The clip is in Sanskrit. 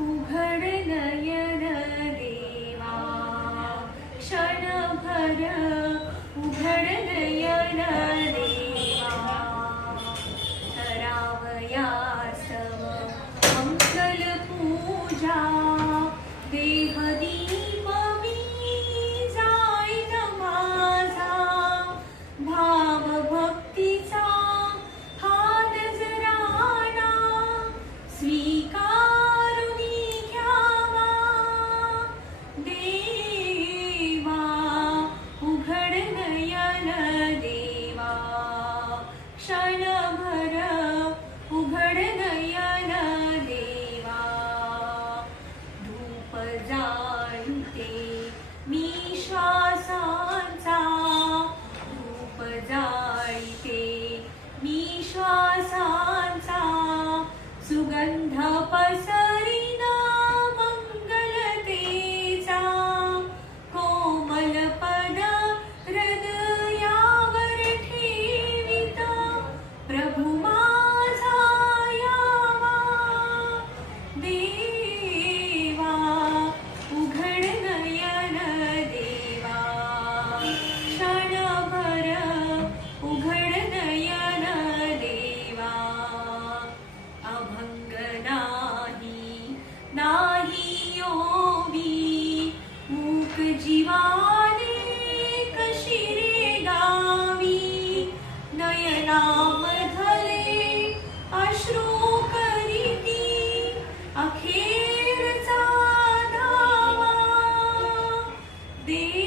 उघड नयन देवा क्षणभर देवा 가자. day.